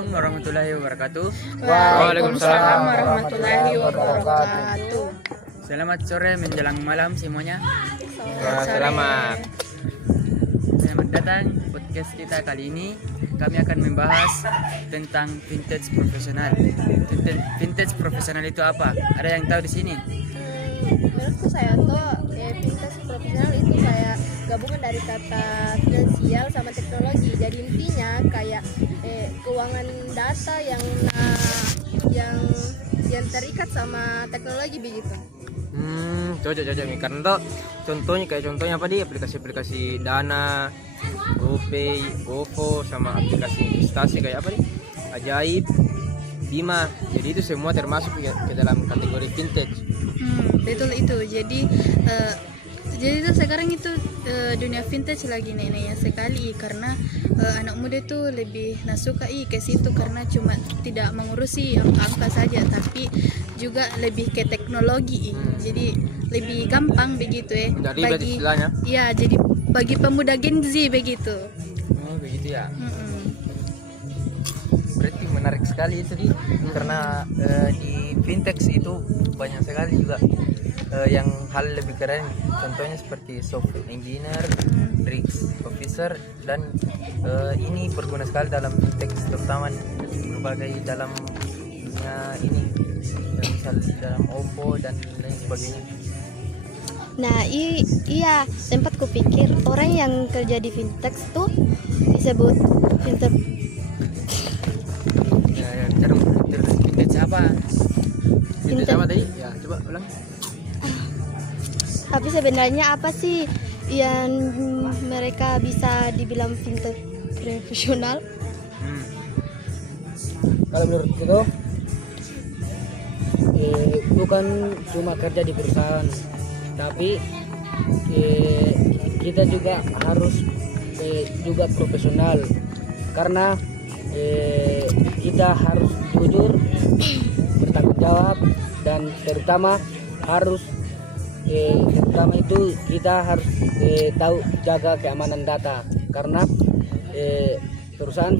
Assalamualaikum warahmatullahi wabarakatuh. Waalaikumsalam warahmatullahi wabarakatuh. Selamat sore menjelang malam semuanya. Selamat. Selamat datang podcast kita kali ini. Kami akan membahas tentang vintage profesional. Vintage profesional itu apa? Ada yang tahu di sini? Menurutku saya tuh vintage profesional itu kayak gabungan dari kata finansial sama teknologi. Jadi intinya kayak keuangan data yang terikat sama teknologi begitu. Cocok nih karena tuh contohnya apa di aplikasi Dana, GoPay, GoFo sama aplikasi investasi kayak apa nih? Ajaib, Bima. Jadi itu semua termasuk ke dalam kategori vintage. Betul itu. Jadi itu sekarang itu dunia vintage lagi neneknya sekali karena anak muda itu lebih suka ke situ karena cuma tidak mengurusi angka saja tapi juga lebih ke teknologi. Jadi lebih gampang begitu Bagi istilahnya. Iya, jadi bagi pemuda Gen Z begitu. Oh begitu ya. Berarti menarik sekali itu karena di vintage itu banyak sekali juga yang hal lebih keren, contohnya seperti software engineer, risk officer, dan ini berguna sekali dalam vintage terutama berbagai dalam dunia ini, misal dalam OVO dan lain sebagainya. Nah iya sempat kupikir orang yang kerja di vintage tuh disebut vintage. Cara vintage apa? Vintage apa tadi? Ya coba ulang. Tapi sebenarnya apa sih yang mereka bisa dibilang vintage profesional? Kalau menurut itu bukan cuma kerja di perusahaan, tapi kita juga harus juga profesional karena kita harus jujur, bertanggung jawab, dan terutama itu kita harus tahu jaga keamanan data karena perusahaan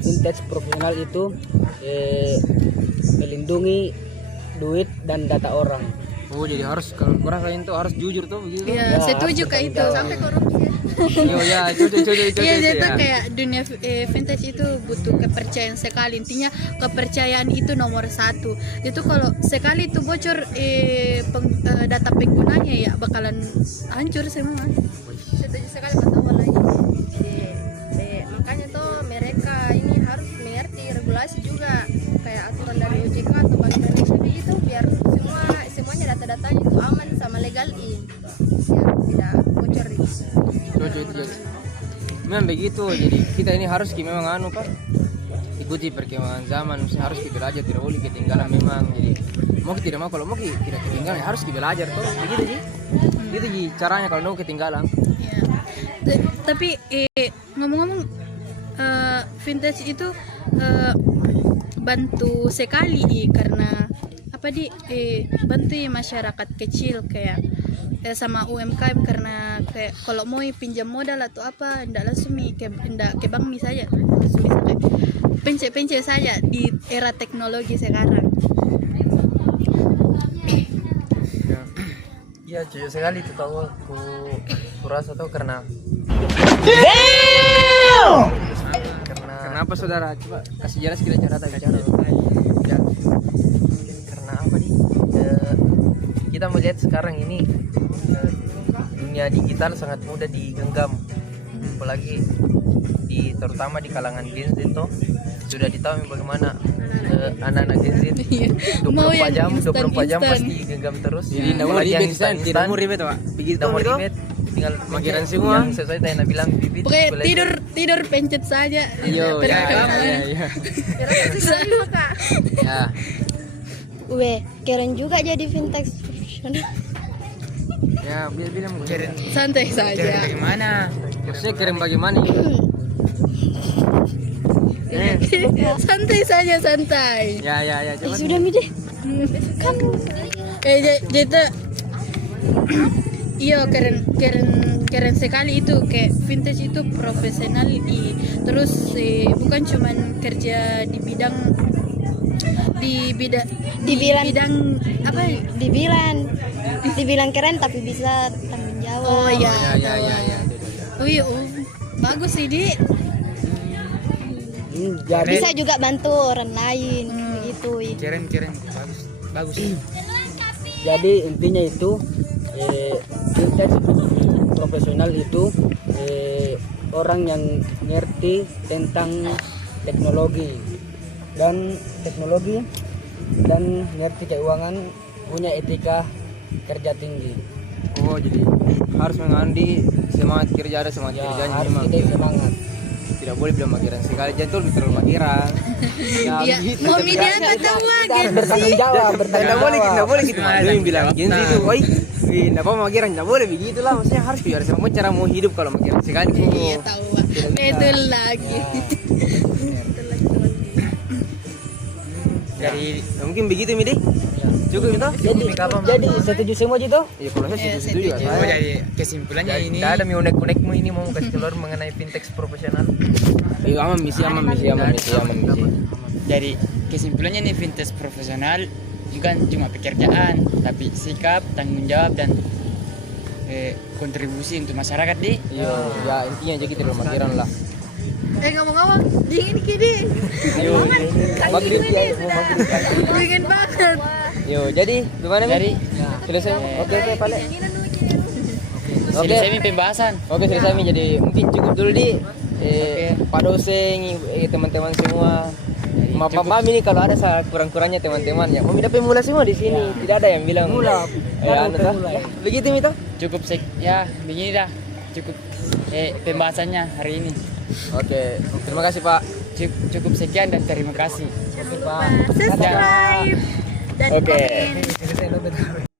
vintage profesional itu melindungi duit dan data orang. Oh jadi harus kalau kurang lain tuh harus jujur tuh begitu. Iya, setuju kayak itu. Sampai korupsi. Ya, cocok. Iya, itu kayak dunia vintage itu butuh kepercayaan sekali. Intinya kepercayaan itu nomor satu. Itu kalau sekali itu bocor data penggunanya ya bakalan hancur semua. Setuju sekali kata lagi. Makanya tuh mereka ini harus mengerti regulasi juga kayak aturan dari OJK atau Bank Indonesia begitu biar semuanya data-datanya itu aman sama legal biar tidak bocor itu. Cocok itu jadi. Memang begitu. Jadi kita ini harus memang ikuti perkembangan zaman, misalnya harus kita belajar, tidak boleh ketinggalan memang. Jadi mau tidak mau kalau mau tidak ketinggalan harus kita belajar tuh. Begitu sih. Gitu sih caranya kalau mau ketinggalan. Ya. Tapi ngomong-ngomong vintage itu bantu sekali karena bantu masyarakat kecil kayak sama UMKM karena kayak kalau mau pinjam modal atau apa ndak langsung ke bank misalnya langsung bisa kayak pencet saja di era teknologi sekarang. Iya jujur sekali itu tahu aku rasa tuh karena Kenapa saudara? Coba kasih jelas kita cara bicara. Ya, karena apa nih? Kita melihat sekarang ini dunia digital sangat mudah digenggam, apalagi terutama di kalangan Gen Z itu sudah ditahu bagaimana anak-anak Gen Z 24 jam pasti genggam terus. Jadi yang instan, tidak mau ribet pak. Begitu mau ribet, tinggal Magiran semua. Yang sesuai Tayana bilang bibit. Oke, tidur pencet saja. Iya. Ya. Keren juga jadi vintage profesional. Ya, bilang Keren. Santai Keren saja. bagaimana? Maksudnya keren bagaimana? Santai saja, santai. Ya, coba. Sudah mi deh. Kan Jadi iya keren sekali itu kayak vintage itu profesional terus bukan cuman kerja di bidang dibilang apa ya? dibilang keren tapi bisa tanggung jawab. Oh ya, Ya. wih, bagus sih Di. Jadi Bisa juga bantu orang lain begitu. Keren, bagus. jadi intinya itu fintech profesional itu orang yang ngerti tentang teknologi dan ngerti keuangan, punya etika kerja tinggi. Oh, jadi harus mengandi semangat kerja, ada semangat Ya, kerjanya harus memang. kita semangat. Tidak boleh bilang mageran sekali, jangan terlalu mageran. Ya, Iya, begitu. Mami dia kata wah Kita harus bertanggung jawab, Tidak boleh gitu. Ada yang bilang gini itu, woi, tidak apa mageran, tidak boleh begitu lah. Maksudnya harus biar semua cara mau hidup kalau mageran sekali. Iya tahu Wak. Itu lagi. Jadi mungkin begitu Midi. Cukup itu. Jadi setuju semua gitu? Ya kalau saya setuju juga. Oh, jadi kesimpulannya ini Tidak ada unek-unekmu ini mau kasih keluar mengenai fintech profesional. Iya, aman misi. jadi kesimpulannya nih fintech profesional bukan cuma pekerjaan tapi sikap, tanggung jawab dan kontribusi untuk masyarakat di. Iya, ya intinya jadi tidak mageran lah. Ngomong-ngomong, dingin kini. Maghrib ya, mau maghrib. Dingin banget. Yo, jadi gimana Mi? Jadi Selesai? Oke, Pak. Oke. selesai pembahasan. Oke, selesai Mi. Jadi mungkin cukup dulu di Pak dosen, teman-teman semua. Maaf ini kalau ada kurang-kurangnya teman-teman ya. Mami dapat mula semua di sini. Tidak ada yang bilang Mula. Ya, begitu Mi toh? Cukup ya begini dah. Cukup pembahasannya hari ini. Oke, terima kasih Pak. Cukup sekian dan terima kasih. Oke Pak. Subscribe dan Oke. komen.